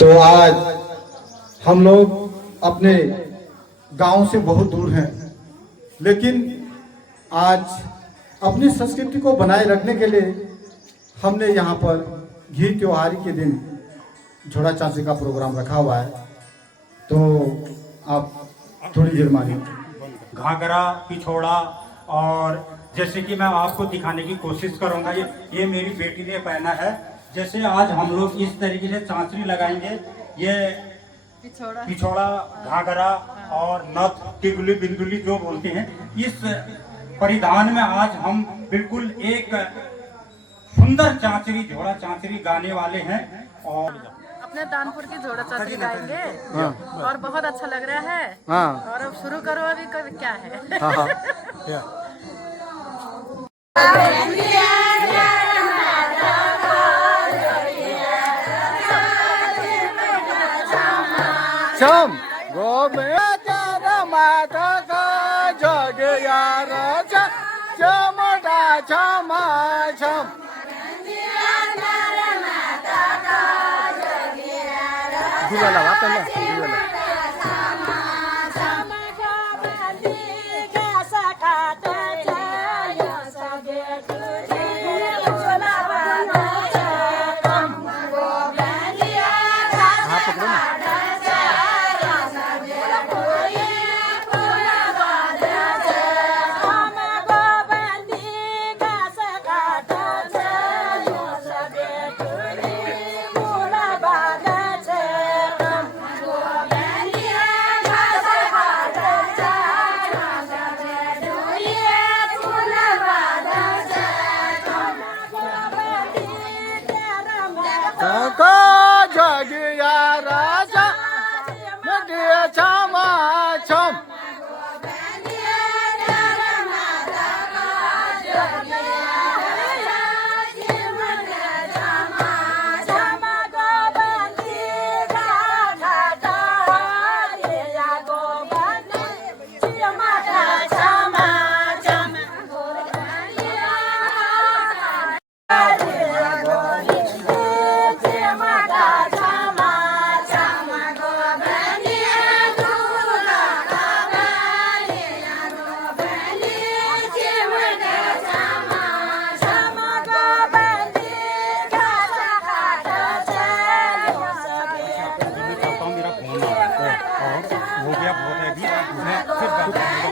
तो आज हम लोग अपने गांव से बहुत दूर हैं, लेकिन आज अपनी संस्कृति को बनाए रखने के लिए हमने यहाँ पर घी त्योहारी के दिन झोड़ा चांसी का प्रोग्राम रखा हुआ है। तो आप थोड़ी देर मानिए। घाघरा, पिछोड़ा, और जैसे कि मैं आपको दिखाने की कोशिश करूंगा, ये मेरी बेटी ने पहना है। जैसे आज हम लोग इस तरीके से चांचरी लगाएंगे, ये पिछोड़ा, घाघरा और नथ, टिगुली बिंदुली जो बोलते हैं, इस परिधान में आज हम बिल्कुल एक सुंदर चांचरी, झोड़ा चांचरी गाने वाले हैं। और अपने दानपुर की झोड़ा चांचरी गाएंगे। और बहुत अच्छा लग रहा है। और अब शुरू करो, अभी क्या है। चम गोमेद माता का जग यार चमड़ा चमा चम दिवाला वापस दिवाला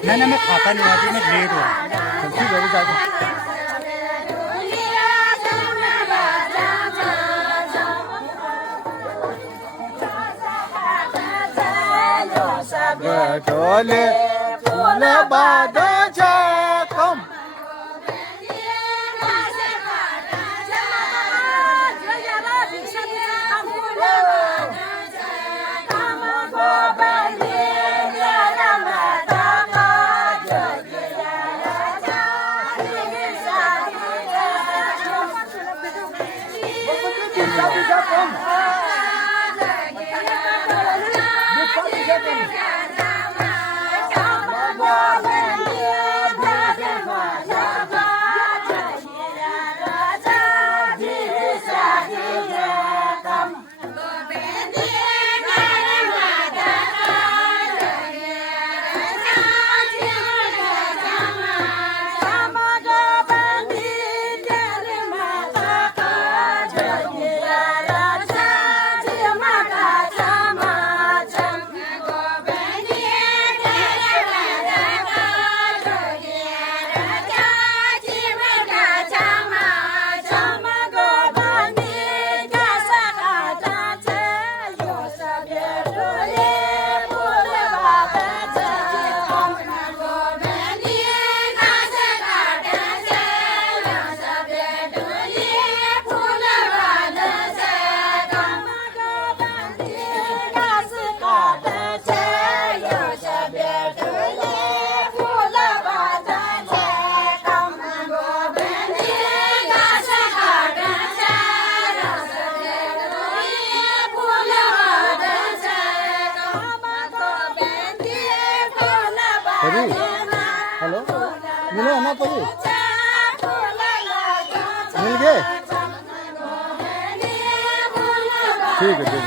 नहीं, मैं खाता नहीं आती, मैं लेट हो रहा ढोले फूल बाद कम हेलो मिले है ना परी मिल गए ठीक है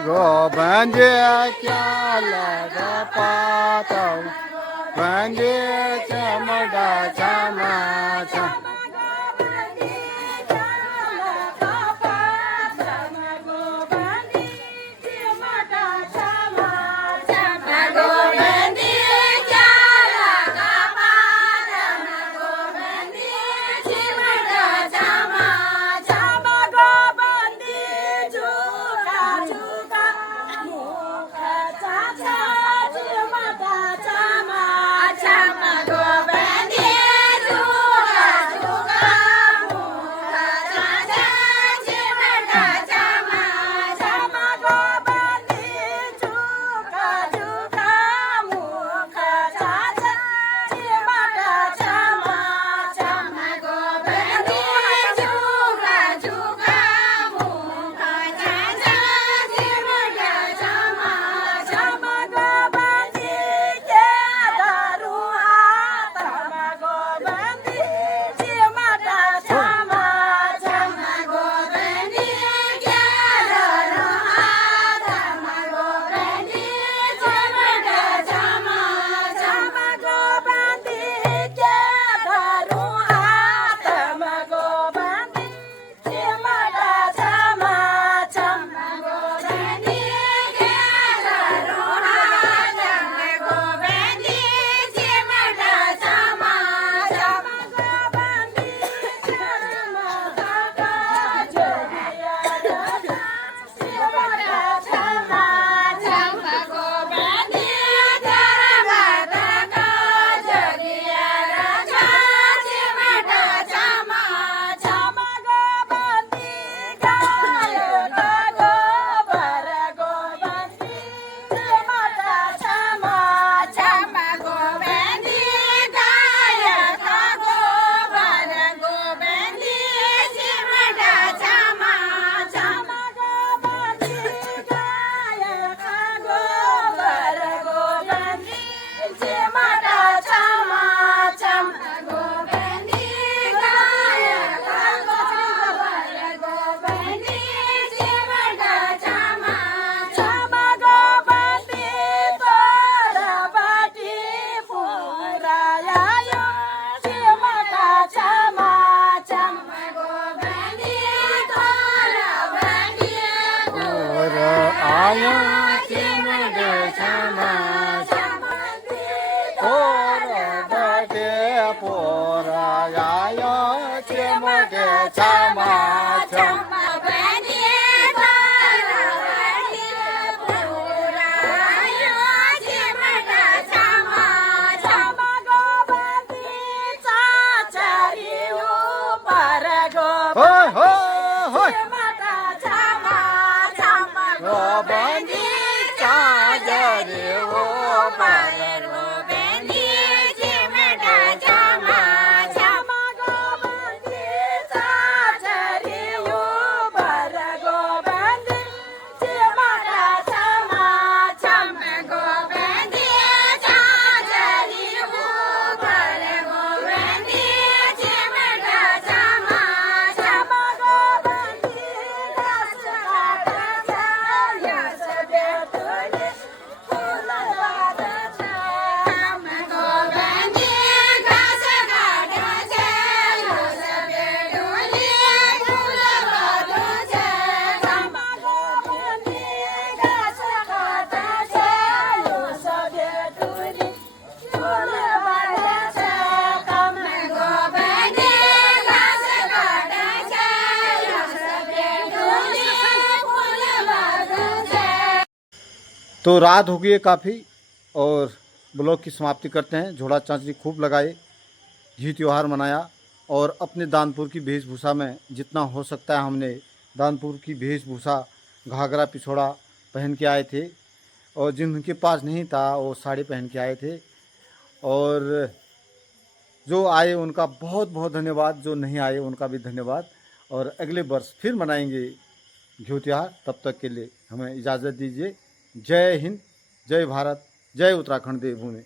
गोबंदे क्या लगा पाता बंदे चमड़ा चमा चम तो रात हो गई है काफ़ी और ब्लॉग की समाप्ति करते हैं। झोड़ा चांचरी खूब लगाए, घी त्यौहार मनाया और अपने दानपुर की वेशभूषा में जितना हो सकता है हमने दानपुर की वेशभूषा घाघरा पिछोड़ा पहन के आए थे और जिनके पास नहीं था वो साड़ी पहन के आए थे। और जो आए उनका बहुत बहुत धन्यवाद, जो नहीं आए उनका भी धन्यवाद। और अगले वर्ष फिर मनाएंगे घी त्यौहार, तब तक के लिए हमें इजाज़त दीजिए। जय हिंद, जय भारत, जय उत्तराखंड देवभूमि।